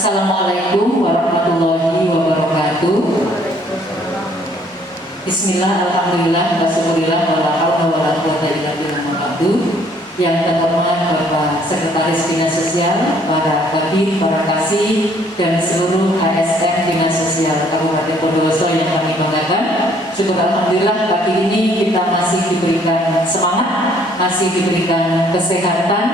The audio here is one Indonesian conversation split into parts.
Assalamualaikum warahmatullahi wabarakatuh. Bismillah, alhamdulillah, wasyukurillah, wala haula wala quwwata illa billah. Yang terhormat Bapak Sekretaris Dinas Sosial, para kabid, para kasih, dan seluruh ASN Dinas Sosial Kabupaten Bondowoso yang kami banggakan. Syukur alhamdulillah pagi ini kita masih diberikan semangat, masih diberikan kesehatan,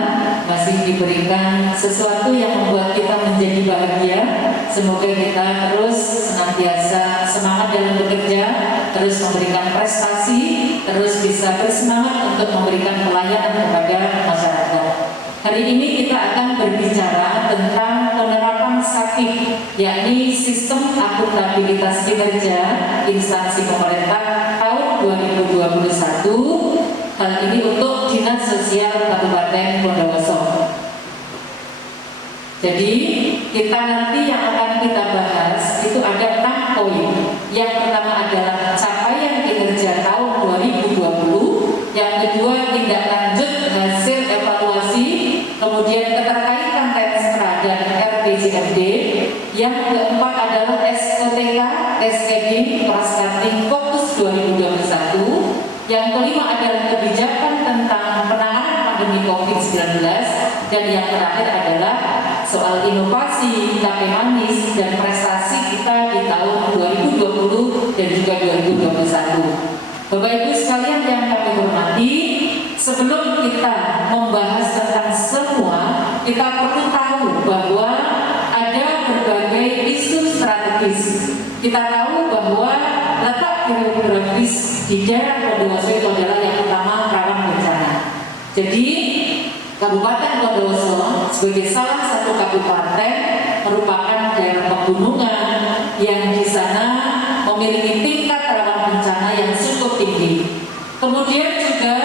masih diberikan sesuatu yang membuat kita menjadi bahagia. Semoga kita terus senantiasa semangat dalam bekerja, terus memberikan prestasi, terus bisa bersemangat untuk memberikan pelayanan kepada masyarakat. Hari ini kita akan berbicara tentang penerapan SAKIK, yakni Sistem Akuntabilitas Kinerja Instansi Pemerintah tahun 2021. Hal ini untuk Dinas Sosial Kabupaten Bondowoso. Jadi kita nanti yang akan kita bahas itu ada 6 poin. Yang pertama adalah capaian kinerja tahun 2020. Yang kedua, tindak lanjut hasil evaluasi, kemudian keterkaitan Tenstra dan RPJMD. Yang keempat adalah SOTK, SKD, Praskating Fokus 2021. Yang kelima adalah kebijakan tentang penanganan pandemi COVID-19. Dan yang terakhir adalah soal inovasi, KP manis, dan prestasi kita di tahun 2020 dan juga 2021. Bapak Ibu sekalian yang kami hormati, sebelum kita membahas tentang semua, kita perlu tahu bahwa ada berbagai isu strategis. Kita tahu bahwa letak geografis di daerah Bondowoso itu adalah yang pertama rawan bencana. Jadi Kabupaten Bondowoso sebagai salah satu kabupaten merupakan daerah pegunungan yang di sana memiliki tingkat rawan bencana yang cukup tinggi. Kemudian juga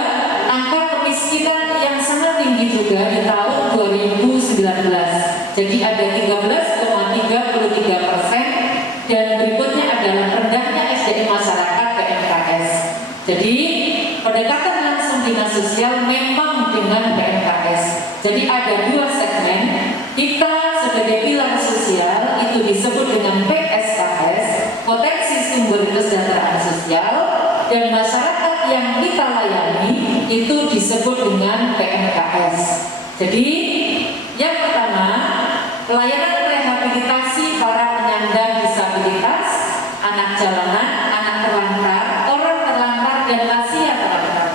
angka kemiskinan yang sangat tinggi juga di tahun 2019. Jadi ada 13,33%, dan berikutnya adalah rendahnya SDM masyarakat PMKS. Jadi pendekatan langsung dinas sosial memang dengan PMKS. Jadi ada 2 segmen. Kita sebagai pilar sosial itu disebut dengan PSKS, potensi sumber kesejahteraan sosial, dan masyarakat yang kita layani itu disebut dengan PMKS. Jadi yang pertama, pelayanan rehabilitasi para penyandang disabilitas, anak jalanan, anak terlantar, orang terlantar, dan lansia terlantar.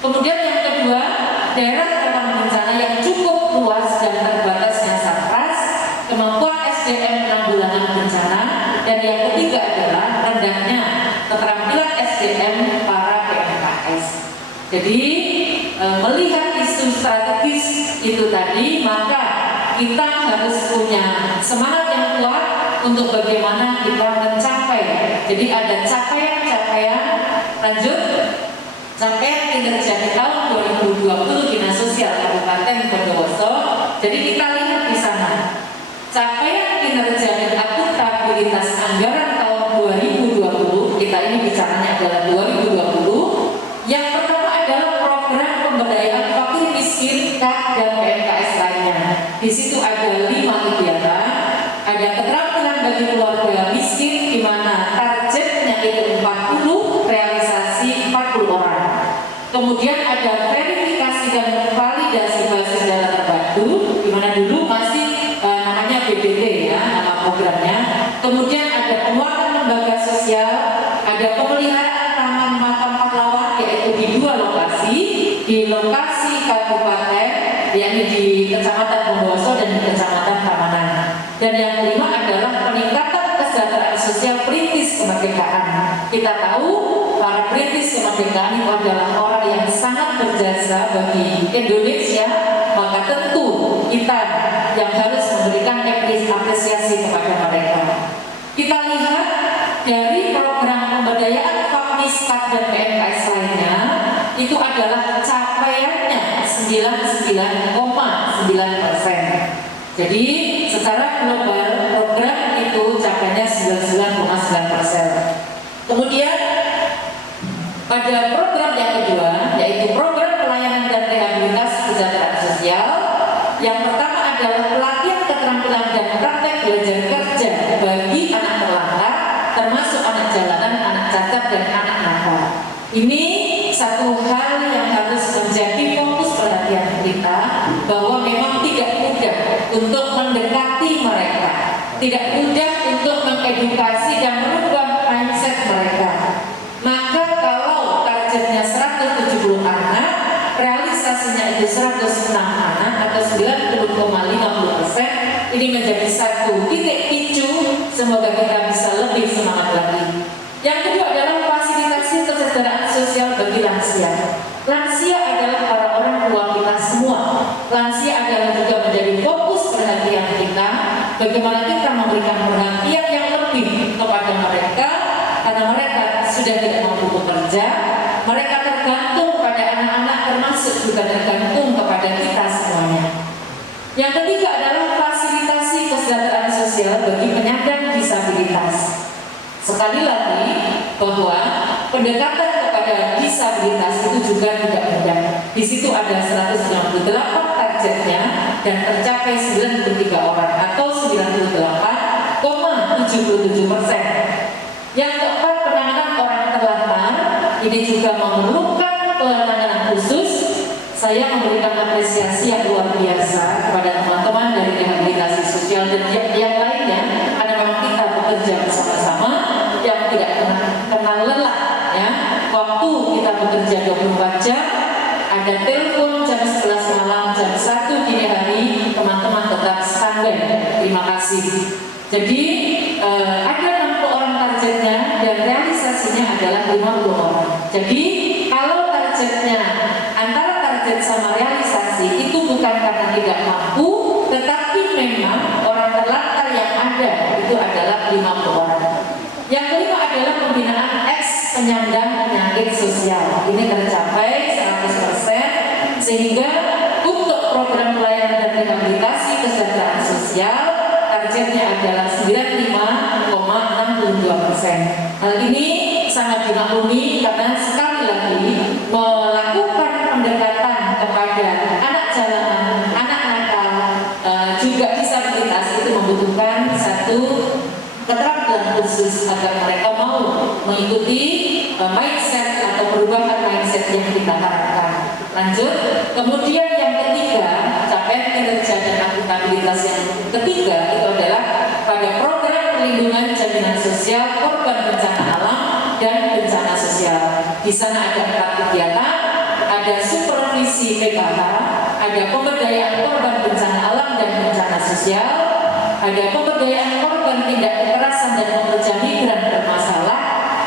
Kemudian yang kedua, daerah rawan bencana yang cukup luas dan terbatasnya satgas, kemampuan SDM penanggulangan bencana, dan yang ketiga adalah rendahnya keterampilan SDM para PMKS. Jadi melihat isu strategis itu tadi, maka kita harus punya semangat yang kuat untuk bagaimana kita mencapai. Jadi ada capaian-capaian lanjut, capaian kinerja di tahun 2020 Dinas Sosial Kabupaten Bondowoso. Jadi kita lihat di sana capaian kinerja dan akuntabilitas anggaran tahun 2020. Kita ini bicaranya adalah 2020. Yang pertama adalah program pemberdayaan fakir miskin, KAK, dan PMKS lainnya. Di situ ada 5 kegiatan. Ada keterampilan bagi keluarga miskin, di mana targetnya itu 40, realisasi 40 orang. Kemudian ada verifikasi dan validasi basis data terpadu, di mana dulu masih namanya BBT ya, nama programnya. Kemudian ada penguatan lembaga sosial, ada pemeliharaan taman makam pahlawan, yaitu di 2 lokasi, di lokasi kabupaten, yakni di Kecamatan Bondowoso dan di Kecamatan Tamanan. Dan yang kelima adalah peningkatan kesejahteraan sosial perintis kemerdekaan. Kita tahu para perintis kemerdekaan itu adalah orang yang sangat berjasa bagi Indonesia, maka tentu kita yang harus memberikan apresiasi kepada mereka. Kita lihat dari program pemberdayaan FAKMIS, KAK, dan PMKS lainnya, itu adalah capaiannya 99,9%. Jadi secara global program itu capaiannya 99,9%. Kemudian pada program yang kedua, yaitu program pelayanan dan rehabilitasi kesejahteraan sosial, yang pertama adalah pelatihan keterampilan dan praktek belajar tidak mudah untuk mengedukasi dan merubah mindset mereka. Maka kalau targetnya 170 anak, realisasinya itu 106 anak atau 90,50%, ini menjadi satu titik picu. Semoga kita bisa lebih semangat lagi. Yang kedua adalah fasilitasi kesejahteraan sosial bagi lansia. Lansia adalah para orang tua kita semua. Lansia adalah juga menjadi fokus perhatian kita. Bagaimana kita memberikan perhatian yang lebih kepada mereka, karena mereka sudah tidak mampu bekerja. Mereka tergantung pada anak-anak, termasuk juga tergantung kepada kita semuanya. Yang ketiga adalah fasilitasi kesejahteraan sosial bagi penyandang disabilitas. Sekali lagi bahwa pendekatan kepada disabilitas itu juga tidak mudah. Di situ ada 198 targetnya dan tercapai 93 orang atau 98,77%. Yang keempat, penanganan orang terlantar. Ini juga memerlukan penanganan khusus. Saya memberikan apresiasi yang luar biasa kepada teman-teman dari rehabilitasi sosial dan yang lainnya, karena memang kita bekerja bersama-sama yang tidak kenal lelah ya. Waktu kita bekerja 24 jam, ada telepon jam 11 malam, jam 1 dini hari, teman-teman tetap standby. Terima kasih. Jadi ada 60 orang targetnya dan realisasinya adalah 50 orang. Jadi kalau targetnya antara target sama realisasi itu bukan karena tidak mampu, tetapi memang orang terlantar yang ada itu adalah 50 orang. Yang kelima adalah pembinaan penyandang penyakit sosial. Ini tercapai 100%, sehingga untuk program pelayanan dan rehabilitasi kesejahteraan sosial targetnya adalah 95,62%. Hal ini sangat dimaklumi karena sekali lagi melakukan pendekatan kepada anak jalanan, anak nakal, juga disabilitas itu membutuhkan satu keterampilan khusus agar mereka mau mengikuti mindset atau perubahan mindset yang kita harapkan. Lanjut, kemudian yang ketiga, capaian kinerja dan akuntabilitas yang ketiga itu adalah pada program perlindungan jaminan sosial korban bencana alam dan bencana sosial. Di sana ada 4 kegiatan, ada supervisi PKH, ada pemberdayaan korban bencana alam dan bencana sosial, ada pemberdayaan korban tindak kekerasan dan pekerja migran bermasalah.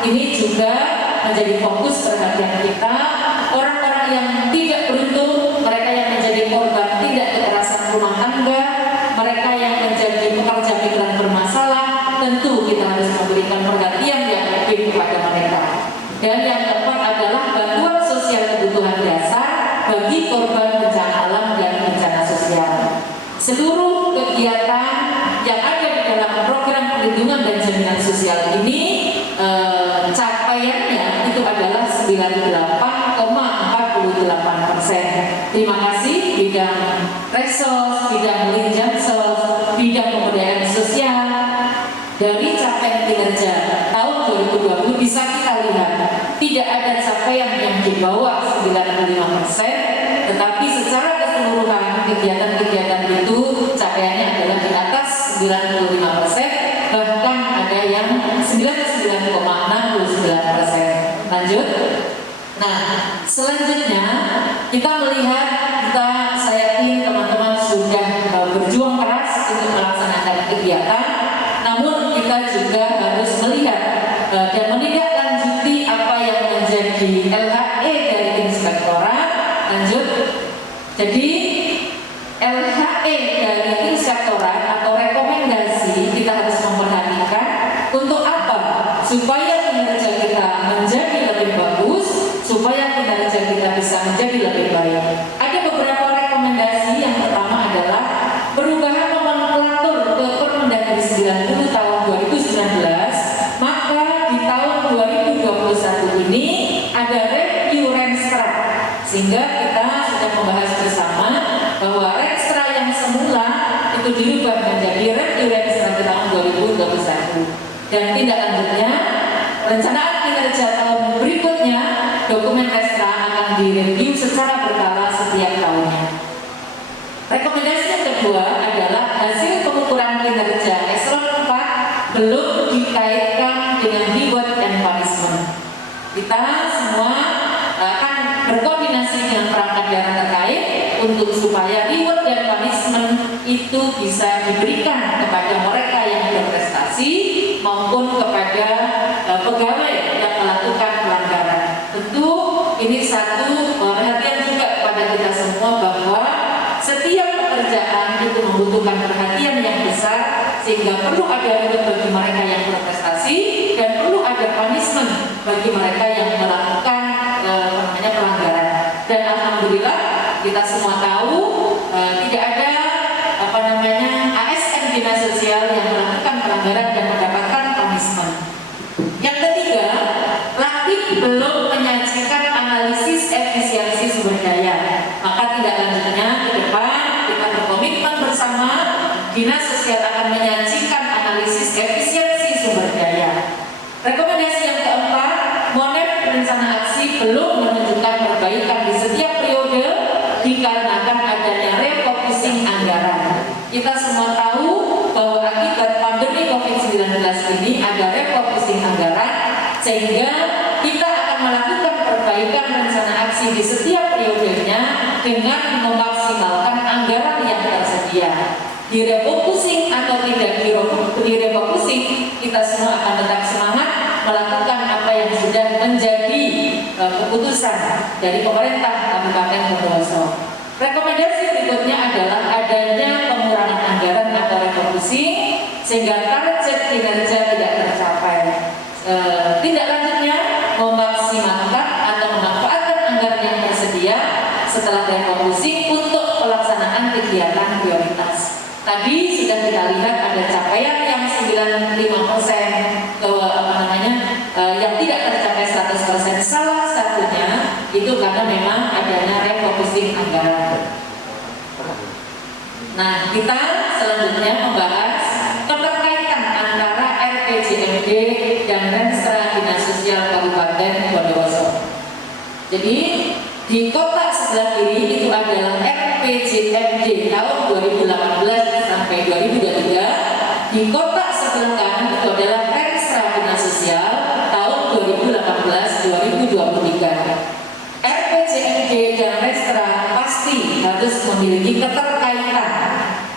Ini juga menjadi fokus perhatian kita. Orang-orang yang tidak beruntung, mereka yang menjadi korban tindak kekerasan rumah tangga, mereka yang menjadi pekerja migran bermasalah, tentu kita harus memberikan perhatian yang lebih kepada mereka. Dan yang keempat adalah bantuan sosial kebutuhan dasar bagi korban bencana alam dan bencana sosial. Seluruh kegiatan yang ada di dalam program perlindungan dan jaminan sosial ini capaiannya itu adalah 98,48%. Terima kasih bidang resos, bidang linjansos, bidang pemberdayaan sosial. Dari capaian kinerja tahun 2020 bisa kita lihat tidak ada capaian yang di bawah 95%, tetapi secara keseluruhan kegiatan-kegiatan itu capaiannya adalah di atas 95%, bahkan ada yang 99,69%. Lanjut. Nah, selanjutnya kita melihat, saya yakin teman-teman sudah berjuang keras untuk melaksanakan kegiatan, namun kita juga harus melihat dan menindaklanjuti apa yang menjadi LHE dari Inspektorat. Lanjut. Jadi LHE dari Inspektorat atau rekomendasi kita harus memperhatikan untuk apa? Supaya kinerja kita menjadi lebih bagus, supaya kinerja kita bisa menjadi lebih baik. Ada beberapa rekomendasi. Yang pertama adalah perubahan nomenklatur ke Permendagri 90 tahun 2019. Maka di tahun 2021 ini ada review Renstra, sehingga kita sudah membahas bersama bahwa Renstra yang semula itu dirubah menjadi review Renstra di tahun 2021. Dan tindak lanjutnya, rencanaan kinerja tahun berikutnya, dokumen Renstra akan direview secara berkala setiap tahunnya. Rekomendasi yang kedua adalah hasil pengukuran kinerja eselon belum dikaitkan dengan reward and punishment. Kita semua akan berkoordinasi dengan perangkat daerah terkait untuk supaya reward dan punishment itu bisa diberikan kepada mereka yang berprestasi maupun kepada pegawai yang melakukan pelanggaran. Tentu ini satu perhatian juga kepada kita semua bahwa setiap pekerjaan itu membutuhkan perhatian yang besar, sehingga perlu ada reward bagi mereka yang berprestasi dan perlu ada punishment bagi mereka yang melakukan pelanggaran. Dan alhamdulillah kita semua tahu tidak ada ASN dinas sosial yang melakukan pelanggaran dan mendapatkan punishment. Yang ketiga, LAKDIK belum menyajikan analisis efisiensi sumber daya. Maka tidak lanjutnya ke depan kita berkomitmen bersama dinas sosial akan menyajikan analisis efisiensi sumber daya. Rekomendasi yang keempat, Monep rencana aksi belum menunjukkan perbaikan di setiap periode dikarenakan adanya refocusing anggaran. Kita semua tahu bahwa akibat pandemi COVID-19 ini ada refocusing anggaran, sehingga kita akan melakukan perbaikan rencana aksi di setiap periodenya dengan memaksimalkan anggaran yang tersedia. Direfocusing atau tidak direfocusing, kita semua akan tetap semangat melakukan apa yang sudah menjadi keputusan dari pemerintah Kabupaten Bondowoso. Rekomendasi berikutnya adalah adanya pengurangan anggaran atau refocusing sehingga target kinerja tidak tercapai. Tindak lanjutnya memaksimalkan atau memanfaatkan anggaran yang tersedia setelah refocusing untuk pelaksanaan kegiatan prioritas. Tadi sudah kita lihat ada capaian yang 95% yang tidak tercapai 100%. Salah satunya itu karena memang adanya refocusing anggaran. Nah, kita selanjutnya membahas keterkaitan antara RPJMD dan Renstra Dinas Sosial Kabupaten Bondowoso. Jadi di kotak sebelah kiri itu adalah RPJMD tahun 2018 sampai 2023. Di kotak sebelah kanan itu adalah Renstra Dinas Sosial tahun 2018-2023. RPJMD dan Renstra pasti harus memiliki keterkaitan.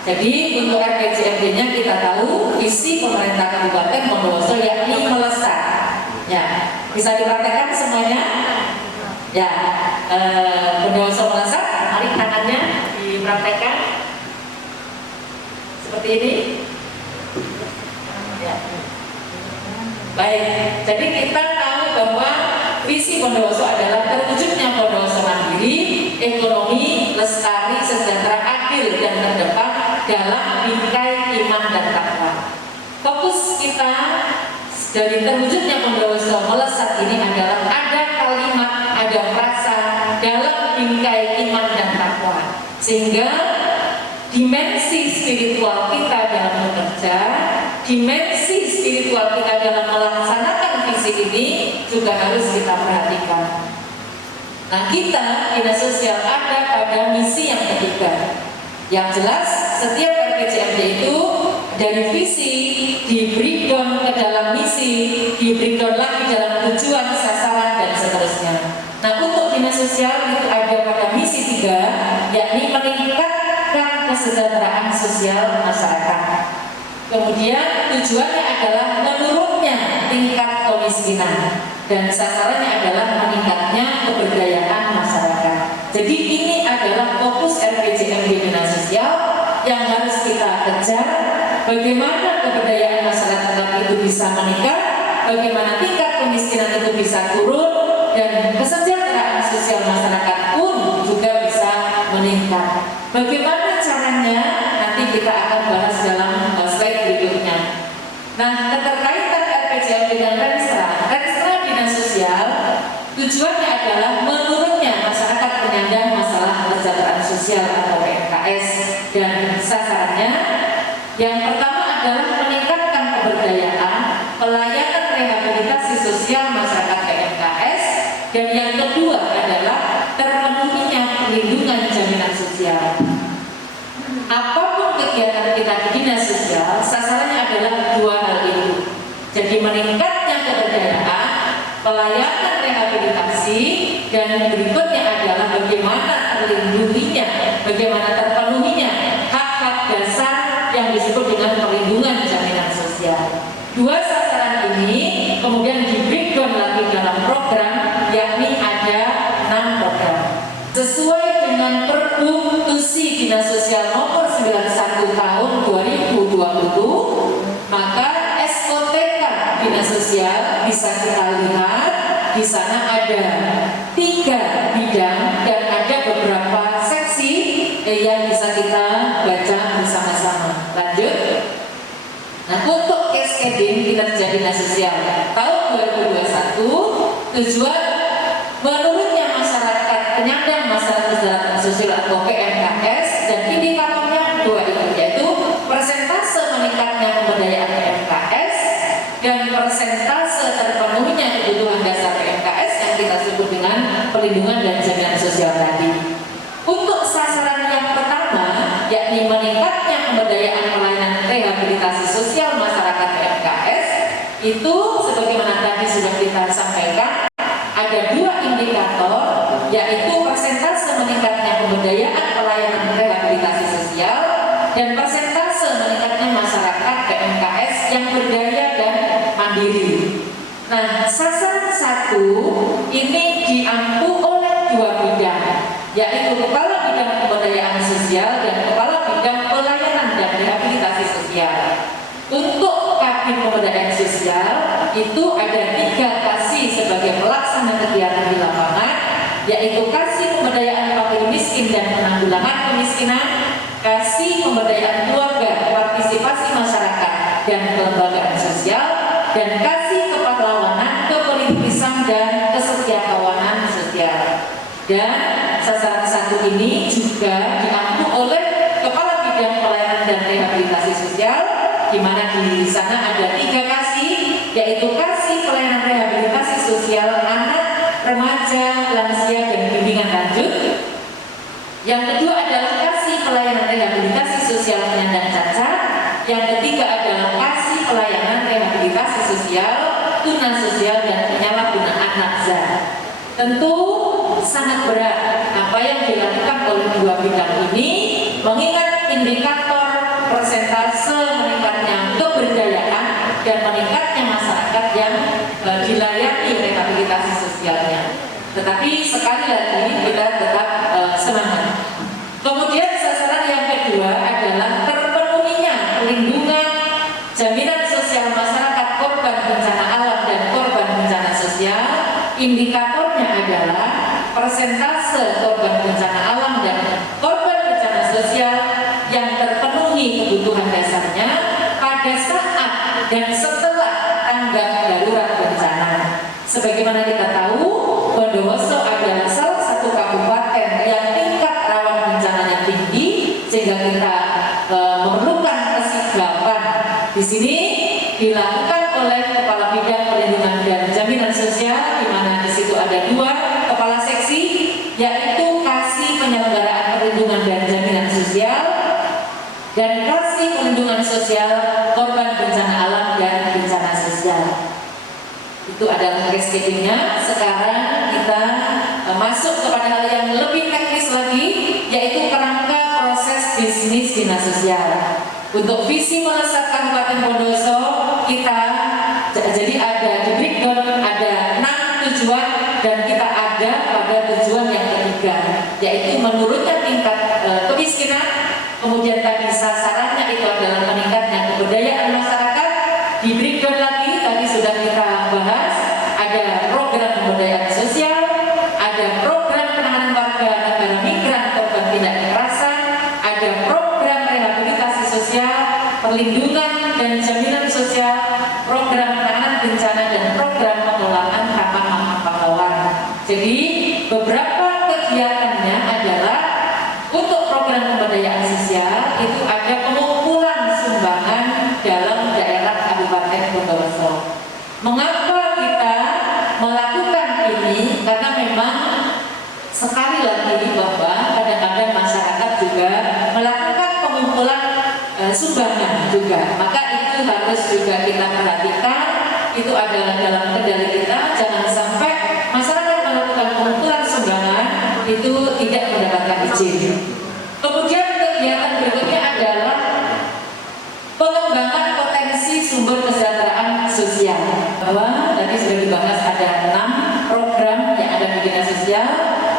Jadi untuk RPJMD-nya kita tahu visi pemerintah Kabupaten Bondowoso yakni melesat. Ya, bisa dipraktekkan semuanya. Ya, Bondowoso melesat, tarik tangannya dipraktekkan seperti ini. Ya. Baik, jadi kita tahu bahwa visi Bondowoso adalah terwujudnya Bondowoso mandiri, ekonomi, lestari, sejahtera, adil dan terdepan dalam bingkai iman dan takwa. Fokus kita dari terwujudnya Bondowoso melesat ini adalah ada kalimat, ada frasa dalam bingkai iman dan takwa, sehingga dimensi spiritual kita dalam bekerja, dimensi spiritual kita dalam melaksanakan visi ini juga harus kita perhatikan. Nah, kita dinas sosial ada pada misi yang ketiga. Yang jelas setiap RPJMD itu dari visi di breakdown ke dalam misi, di breakdown lagi dalam tujuan, sasaran dan seterusnya. Nah, untuk dinas sosial itu ada pada misi 3, yakni meningkatkan kesejahteraan sosial masyarakat. Kemudian tujuannya adalah menurunnya tingkat kemiskinan dan sasarannya adalah meningkatnya keberdayaan masyarakat. Jadi ini adalah fokus RPJMD dinas sosial yang harus kita kejar. Bagaimana keberdayaan masyarakat itu bisa meningkat, bagaimana tingkat kemiskinan itu bisa turun, dan kesejahteraan sosial masyarakat pun juga bisa meningkat. Bagaimana caranya? Nanti kita akan bahas dalam slide berikutnya. Nah, keterkaitan RPJMD dan Renstra dinas sosial tujuannya adalah menurunnya masyarakat penyandang masalah kesejahteraan sosial atau PMKS, dan sasarannya yang pertama adalah meningkatkan keberdayaan, pelayanan rehabilitasi sosial masyarakat PMKS, dan yang kedua adalah terpenuhinya perlindungan jaminan sosial. Apapun kegiatan kita di dinas sosial, sasarannya adalah dua hal itu. Jadi meningkatnya keberdayaan, pelayanan rehabilitasi, dan berikutnya adalah bagaimana terlindunginya, bagaimana terpenuhinya hak-hak dasar yang disebut dengan perlindungan jaminan sosial. Dua sasaran ini kemudian di breakdown lagi dalam program, yakni ada 6 program. Sesuai dengan Perbu Tusi Dinas Sosial nomor 91 tahun 2020, maka SOTK Dinas Sosial bisa kita lihat di sana ada 3 bidang dan ada beberapa seksi yang bisa kita baca bersama-sama. Lanjut. Nah, untuk cascading kinerja dinas sosial tahun 2021, tujuan menurutnya masyarakat penyandang masalah kesejahteraan sosial atau PMKS, dan indikatornya 2 itu, yaitu persentase meningkatnya pemberdayaan PMKS dan persentase terpenuhinya kebutuhan dasar PMKS yang kita sebut dengan perlindungan dan jaminan sosial tadi. Untuk sasaran yang pertama, yakni meningkatnya pemberdayaan pelayanan rehabilitasi sosial masyarakat PMKS, itu sebagaimana tadi sudah kita sampaikan, ada 2 indikator, yaitu persentase meningkatnya pemberdayaan pelayanan rehabilitasi sosial dan persentase meningkatnya masyarakat PMKS yang berdaya dan mandiri. Nah, sasaran 1 ini diampu oleh 2 bidang, yaitu Kepala Bidang Pemberdayaan Sosial dan Kepala Bidang Pelayanan dan Rehabilitasi Sosial. Untuk Kabin Pemberdayaan Sosial itu ada 3 kasih sebagai pelaksana kegiatan di lapangan, yaitu kasih pemberdayaan fakir miskin dan penanggulangan kemiskinan, kasih pemberdayaan keluarga, partisipasi masyarakat dan kelembagaan sosial, dan kasih kepahlawanan, kepolitisan dan kesetiakawanan sosial. Dan sasaran 1 ini juga diampu oleh Kepala Bidang Pelayanan dan Rehabilitasi Sosial, di mana di sana ada 3 kasih, yaitu kasih pelayanan rehabilitasi sosial anak, remaja, lansia, dan bimbingan lanjut. Yang kedua adalah kasih pelayanan rehabilitasi sosial penyandang cacat. Yang ketiga adalah kasih pelayanan rehabilitasi sosial, tuna sosial, dan penyalahgunaan nakza. Tentu sangat berat apa yang dilakukan oleh 2 bidang ini, mengingat indikator persentase meningkatnya keberdayaan dan meningkatnya masyarakat yang dilayani rehabilitasi sosialnya. Tetapi sekali lagi kita tetap semangat. Kemudian sasaran yang kedua adalah terpenuhinya perlindungan jaminan sosial masyarakat korban bencana alam dan korban bencana sosial. Indikatornya adalah persentase korban bencana alam dan korban bencana sosial yang terpenuhi kebutuhan dasarnya pada saat dan setelah tanggap darurat bencana. Sebagaimana kita tahu, Bondowoso adalah salah satu kabupaten yang tingkat rawan bencananya tinggi, sehingga kita memerlukan kesigapan. Di sini dilakukan oleh Kepala Bidang Perlindungan dan Jaminan Sosial, di mana di situ ada 2 kepala seksi, yaitu kasih penyelenggaraan perlindungan dan jaminan sosial dan kasih perlindungan sosial korban bencana alam dan bencana sosial. Itu adalah cascadingnya. Sekarang kita masuk kepada hal yang lebih teknis lagi, yaitu kerangka proses bisnis dinas sosial. Untuk visi melesat Kabupaten Bondowoso, kita jadi ada di breakdown, ada 6 tujuan, dan kita ada pada tujuan yang ketiga, yaitu menurunnya tingkat kemiskinan. Kemudian tadi sasarannya itu adalah meningkatnya keberdayaan masyarakat. Di breakdown lagi tadi sudah kita bahas, ada program pemberdayaan sosial, ada program penanganan warga negara migran korban tindak kekerasan, ada program rehabilitasi sosial, perlindungan dan jaminan sosial, program penanganan bencana, dan program pengelolaan taman pahlawan. Jadi beberapa kegiatannya adalah untuk program pemberdayaan sosial itu ada pengumpulan sumbangan dalam daerah Kabupaten Bondowoso. Mengapa kita melakukan ini? Karena memang sekali lagi bahwa kadang-kadang masyarakat juga melakukan pengumpulan sumbangan juga, maka itu harus juga kita perhatikan itu adalah dalam kendali kita. Jangan sampai masyarakat melakukan pengukuran sumbangan itu tidak mendapatkan izin. Kemudian kegiatan berikutnya adalah pengembangan potensi sumber kesejahteraan sosial. Bahwa tadi sudah dibahas ada 6 program yang ada di Dinas Sosial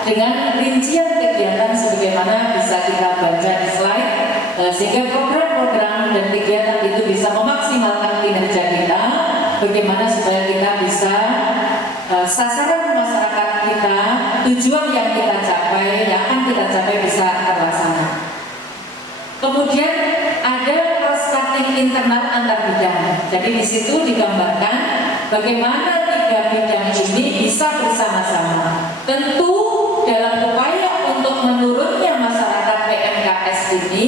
dengan rincian kegiatan sebagaimana bisa kita baca di slide, sehingga program-program dan kegiatan itu bisa memaksimalkan kinerja kita. Bagaimana supaya kita bisa sasaran masyarakat kita, tujuan yang kita capai, yang akan kita capai bisa terlaksana. Kemudian ada cross-cutting internal antar bidang. Jadi di situ digambarkan bagaimana 3 bidang ini bisa bersama-sama. Tentu dalam upaya untuk menurunnya masyarakat PMKS ini,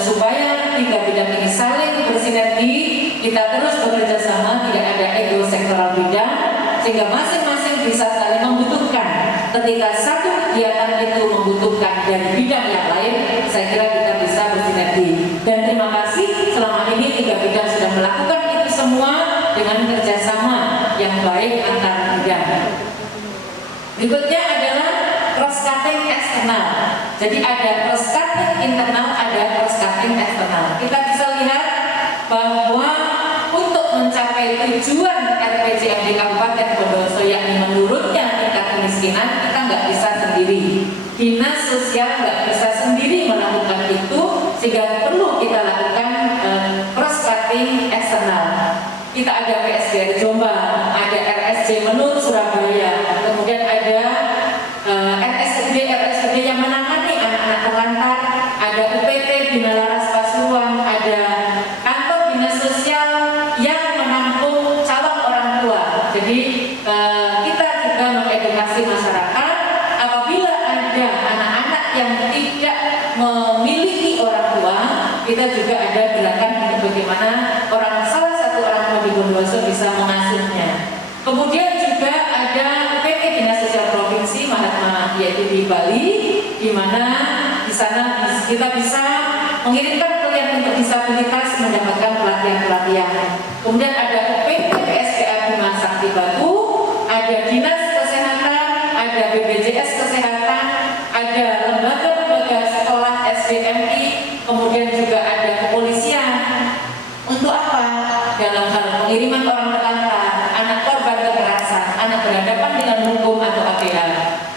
supaya 3 bidang ini saling bersinergi, kita terus bekerja sama, tidak ada ego sektoral bidang, sehingga masing-masing bisa saling membutuhkan. Ketika satu kegiatan itu membutuhkan dari bidang yang lain, saya kira kita bisa bersinergi. Dan terima kasih selama ini 3 bidang sudah melakukan itu semua dengan kerjasama yang baik antar bidang. Berikutnya adalah cross-cutting eksternal. Jadi ada cross-cutting internal, ada cross-cutting eksternal. Kita bisa lihat bahwa untuk mencapai tujuan RPJMD Kabupaten Bondowoso, yakni menurunnya tingkat kemiskinan, kita nggak bisa sendiri. Dinas Sosial nggak bisa sendiri melakukan itu, sehingga perlu kita lakukan cross-cutting eksternal. Kita ada PSDR Jombang, ada RSJ Menur Surabaya, kemudian ada RSUD yang menangani anak-anak terlantar, ada UPT Bina Laras Pasuruan, ada kantor dinas sosial yang menampung calon orang tua. Jadi kita juga mengedukasi masyarakat apabila ada anak-anak yang tidak memiliki orang tua, kita juga ada gerakan untuk bagaimana salah satu orang tua di Bondowoso bisa mengasuhnya. Kemudian juga ada PT Dinas Sosial Provinsi Mahatma, yaitu di Bali, di mana di sana kita bisa mengirimkan klien untuk disabilitas mendapatkan pelatihan-pelatihan. Kemudian ada PT PSPA Bima Sakti Batu, ada Dinas Kesehatan, ada BPJS Kesehatan, ada lembaga-lembaga sekolah SDMI, kemudian juga ada kepolisian. Untuk apa? Dalam hal pengiriman orang terlantar, anak korban kekerasan, anak berhadapan dengan hukum atau APH.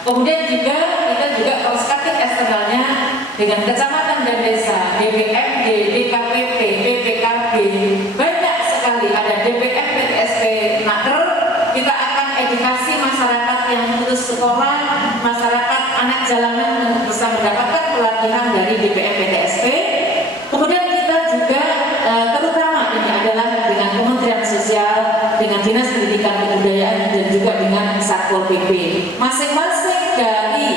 Kemudian juga kita juga cross-cutting eksternalnya dengan kecamatan dan desa, DPMD, DKPP, BPKB, banyak sekali, ada DPM, PTSP, Naker. Kita akan edukasi masyarakat yang putus sekolah, masyarakat anak jalanan untuk bisa mendapatkan pelatihan dari DPM, PTSP. Kemudian kita juga terutama ini adalah dengan Kementerian Sosial, dengan Dinas Pendidikan Kebudayaan, dan juga dengan Satpol PP. Masing-masing dari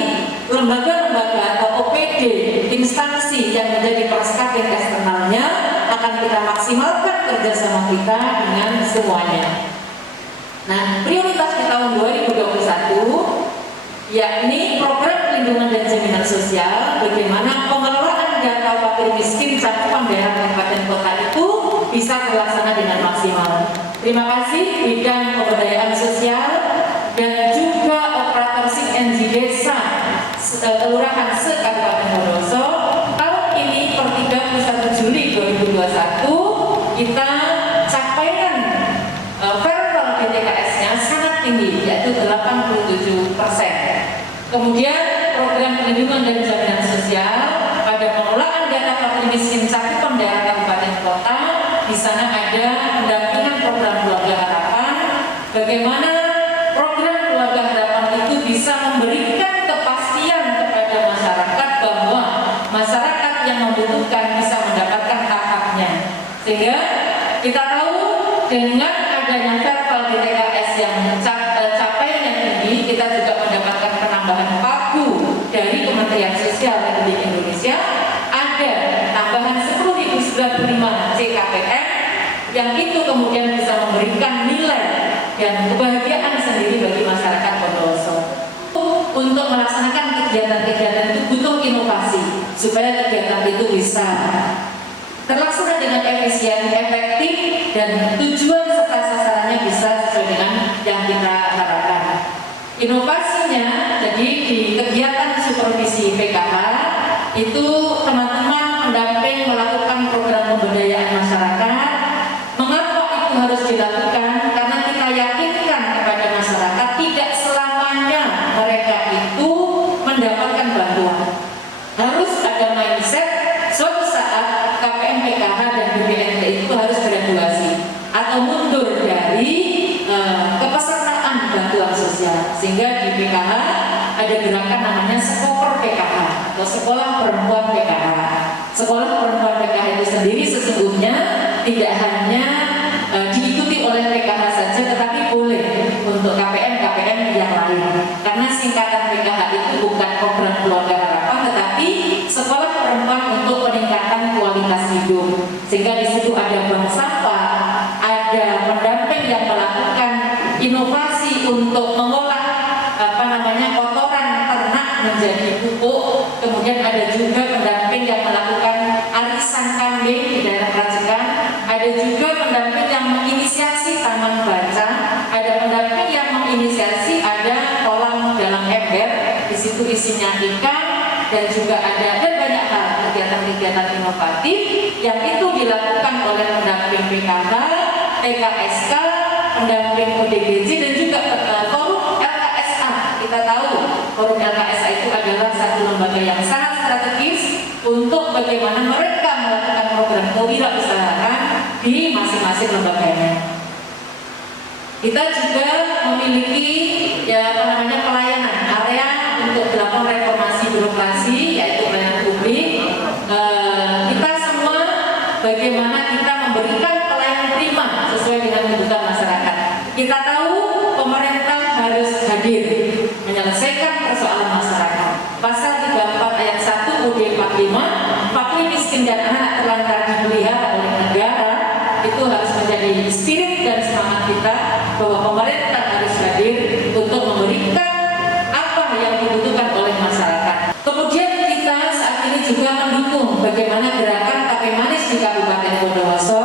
lembaga-lembaga atau OPD, instansi yang menjadi cross-cutting eksternalnya akan kita maksimalkan kerjasama kita dengan semuanya. Nah, prioritas di tahun 2021 yakni program pelindungan dan jaminan sosial, bagaimana pengelolaan data fakir miskin cakupan daerah kabupaten kota itu bisa terlaksana dengan maksimal. Terima kasih bidang pemberdayaan sosial dan juga operator SING desa kelurahan se-Kabupaten Bondowoso. Tahun ini per 31 Juli 2021 kita capaian verbal DTKS-nya sangat tinggi, yaitu 87%. Kemudian program pelindungan dan jaminan sosial pada pengelolaan data fakir miskin cakupan daerah kabupaten kota, di sana ada pendampingan program keluarga harapan. Bagaimana program keluarga harapan itu bisa memberikan kepastian kepada masyarakat bahwa masyarakat yang membutuhkan bisa mendapatkan hak-haknya. Sehingga kita tahu dengan adanya verbal DTKS yang capaiannya tinggi, kita juga mendapatkan penambahan pagu dari Kementerian Sosial Republik Indonesia. Ada tambahan 10.095 CKPM yang itu kemudian bisa memberikan nilai dan kebahagiaan sendiri bagi masyarakat Bondowoso. Untuk melaksanakan kegiatan-kegiatan itu butuh inovasi supaya kegiatan itu bisa terlaksana dengan efisien, efektif, dan tujuan serta sasarannya bisa sesuai dengan yang kita harapkan. Inovasinya, jadi di kegiatan supervisi PKH itu teman-teman pendamping melakukan program pemberdayaan masyarakat. Mengapa itu harus dilakukan? Karena kita yakinkan kepada masyarakat tidak selamanya mereka itu mendapatkan bantuan. Harus ada mindset suatu saat KPM PKH dan BPNT itu harus graduasi atau mundur dari kepesertaan bantuan sosial, sehingga di PKH ada gerakan namanya Sekoper PKH atau Sekolah Perempuan PKH. Sekolah Perempuan PKH itu sendiri sesungguhnya tidak hanya diikuti oleh PKH saja, tetapi boleh untuk KPM yang lain, karena singkatan PKH itu bukan program keluarga harapan, tetapi Sekolah Perempuan untuk peningkatan kualitas hidup, sehingga di situ ada bank sampah, ada pendamping yang melakukan inovasi untuk mengolah kotoran ternak menjadi pupuk. Kemudian ada juga pendamping yang melakukan arisan kambing di daerah Rajekan. Ada juga pendamping yang menginisiasi taman baca. Ada pendamping yang menginisiasi ada kolam dalam ember. Di situ isinya ikan, dan juga ada banyak hal kegiatan-kegiatan inovatif yang itu dilakukan oleh pendamping PKH, TKSK, pendamping ODGJ, dan juga forum LKSA. Kita tahu forum LKSA itu adalah satu lembaga yang sangat strategis untuk bagaimana mereka melakukan program kewirausahaan di masing-masing lembaganya. Kita juga memiliki pelayanan area untuk melakukan reformasi birokrasi, yaitu pelayanan publik. Kita semua bagaimana kita memberikan pelayanan prima sesuai dengan kebutuhan masyarakat. Kita tahu pemerintah harus hadir menyelesaikan persoalan masyarakat. Pasal 34 ayat 1 UUD 45, fakir miskin dan anak terlantar dipelihara oleh negara, itu harus menjadi spirit dan semangat kita bahwa pemerintah harus hadir untuk memberikan apa yang dibutuhkan oleh masyarakat. Kemudian kita saat ini juga mendukung bagaimana gerakan KP Manis di Kabupaten Bondowoso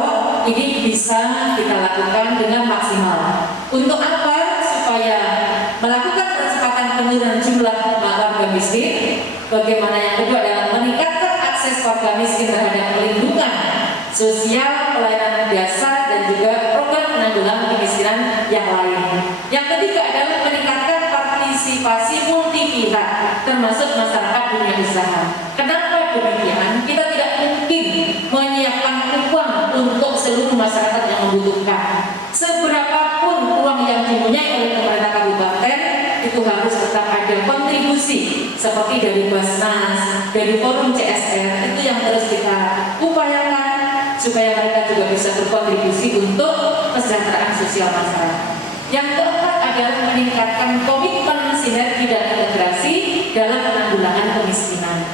ini bisa kita lakukan dengan maksimal. Untuk apa? Supaya melakukan percepatan penurunan jumlah warga miskin. Bagaimana yang kedua adalah meningkatkan akses warga miskin terhadap perlindungan sosial, pelayanan dasar, dan juga program penanggulangan kemiskinan yang lain. Yang ketiga adalah meningkatkan partisipasi multi pihak, termasuk masyarakat dunia usaha. Kenapa demikian? Kita tidak mungkin menyiapkan uang untuk seluruh masyarakat yang membutuhkan. Seberapapun uang yang dipunyai oleh pemerintah kabupaten, itu harus tetap ada kontribusi seperti dari Basnas, dari Forum CSR, itu yang terus kita upayakan supaya mereka juga bisa berkontribusi untuk kesejahteraan sosial masyarakat. Yang keempat adalah meningkatkan komitmen sinergi dan integrasi dalam penanggulangan kemiskinan.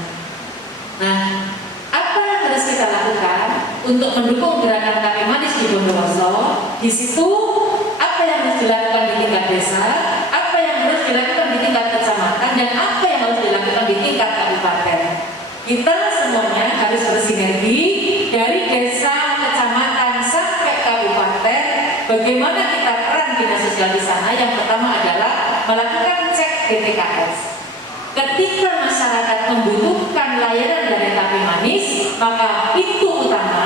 Nah, apa yang harus kita lakukan untuk mendukung gerakan KP Manis di Bondowoso? Di situ apa yang harus dilakukan di tingkat desa, apa yang harus dilakukan di tingkat kecamatan, dan apa yang harus dilakukan di tingkat kabupaten. Kita semuanya harus bersinergi dari desa, kecamatan, sampai kabupaten. Bagaimana kita peran dinas sosial di sana? Yang pertama adalah melakukan cek DTKS. Ketika masyarakat membutuhkan layanan dari KP Manis, maka pintu utama,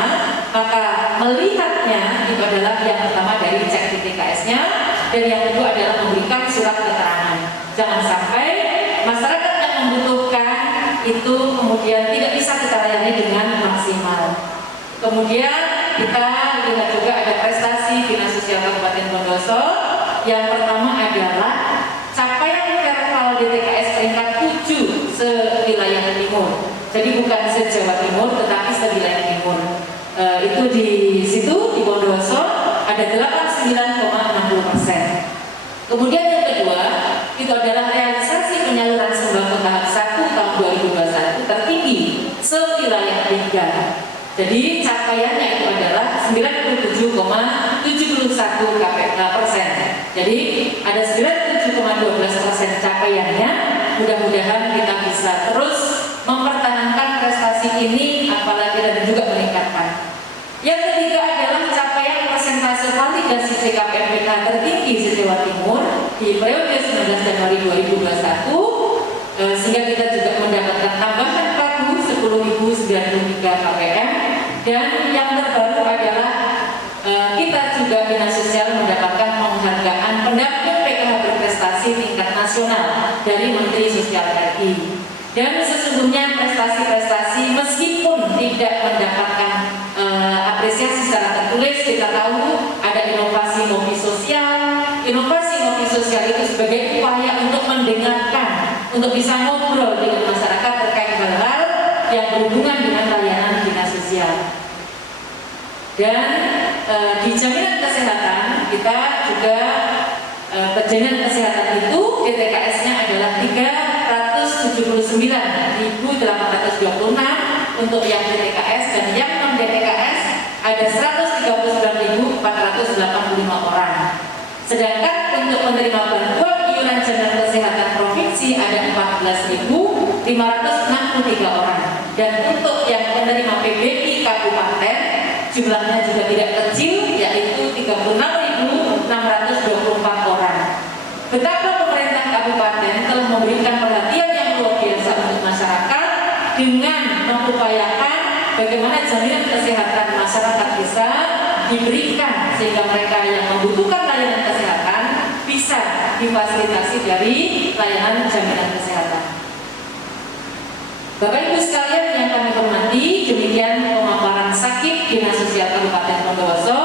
maka melihatnya itu adalah yang pertama dari cek DTKS-nya, dan yang kedua adalah memberikan surat keterangan. Jangan sampai masyarakat yang membutuhkan itu kemudian tidak bisa kita layani dengan maksimal. Kemudian kita lihat juga ada prestasi Dinas Sosial Kabupaten Bondowoso. Yang pertama adalah capaian vertikal DTKS peringkat 7 sewilayah timur. Jadi bukan se-Jawa Timur, tetapi sewilayah timur. Itu di situ di Bondowoso ada 89,60%. Kemudian yang kedua itu adalah realisasi penyaluran sembako tahap 1 tahun 2021 tertinggi sewilayah 3. Jadi capaiannya itu adalah 97,71%. Jadi ada 97,12% capaiannya. Mudah-mudahan kita bisa terus mempertahankan prestasi ini, apalagi dan juga meningkatkan. Yang ketiga adalah capaian persentase validasi CKPM PKH di periode 19 Januari 2021, sehingga kita juga mendapatkan tambahan pagu 10.093 KPM, dan yang terbaru adalah kita juga Dinas Sosial mendapatkan penghargaan pendamping PKH berprestasi tingkat nasional dari Menteri Sosial RI. Dan sesungguhnya prestasi-prestasi meskipun tidak mendapatkan apresiasi secara tertulis, kita tahu ada inovasi ngopi sosial. Inovasi ngopi sosial itu sebagai upaya untuk mendengarkan, untuk bisa ngobrol dengan masyarakat terkait hal-hal yang berhubungan dengan layanan dinas sosial. Dan di jaminan kesehatan kita juga jaminan kesehatan itu DTKS-nya adalah 379.826 untuk yang DTKS, dan yang non DTKS ada 139.485 orang. Sedangkan untuk penerima bantuan iuran jaminan kesehatan provinsi ada 14.563 orang, dan untuk yang penerima PBI kabupaten jumlahnya juga tidak kecil, yaitu 36.624 orang. Betapa pemerintah kabupaten telah memberikan perhatian yang luar biasa untuk masyarakat dengan mengupayakan bagaimana jaminan kesehatan masyarakat bisa diberikan sehingga mereka yang membutuhkan layanan kesehatan bisa difasilitasi dari layanan jaminan kesehatan. Bapak Ibu sekalian yang kami hormati, demikian pemaparan sakit Dinas Sosial Kabupaten Bondowoso.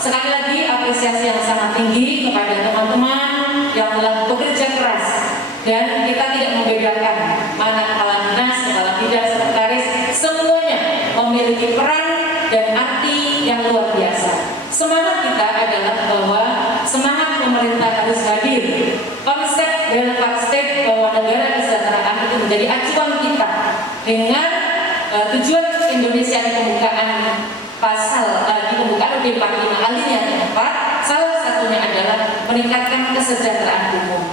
Sekali lagi apresiasi yang sangat tinggi kepada teman-teman yang telah bekerja keras, dan kita tidak membedakan mana kepala dinas, kepala bidang, sekretaris, semuanya memiliki peran dan arti yang luar biasa. Semangat kita adalah bahwa semangat pemerintah harus hadir. Konsep welfare state bahwa negara kesejahteraan itu menjadi acuan kita dengan tujuan Indonesia di pembukaan pasal di pembukaan UUD 45 alinea keempat, salah satunya adalah meningkatkan kesejahteraan umum.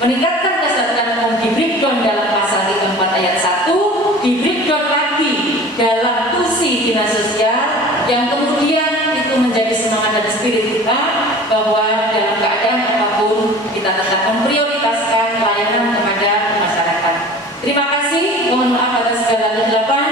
Meningkatkan kesejahteraan umum di breakdown dalam pasal 34 ayat 1, di breakdown lagi dalam tusi dinas sosial, yang kemudian itu menjadi semangat dan spirit kita bahwa dalam keadaan apapun kita tetap memprioritaskan layanan kepada masyarakat. Terima kasih, mohon maaf atas segala kegelapan,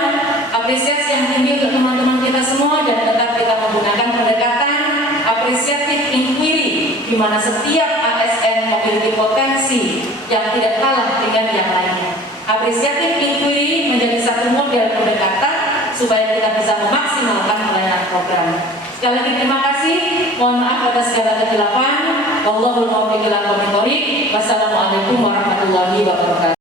apresiasi yang tinggi untuk teman-teman kita semua, dan tetap kita menggunakan pendekatan apresiatif inquiry, di mana setiap ASN memiliki potensi yang tidak kalah dengan yang lainnya. Apresiatif inquiry menjadi satu model pendekatan supaya kita bisa memaksimalkan pelayanan program. Sekali lagi terima kasih, mohon maaf atas segala kegelapan. Wallahul muwaffiq ila aqwamit thoriq. Wassalamualaikum warahmatullahi wabarakatuh.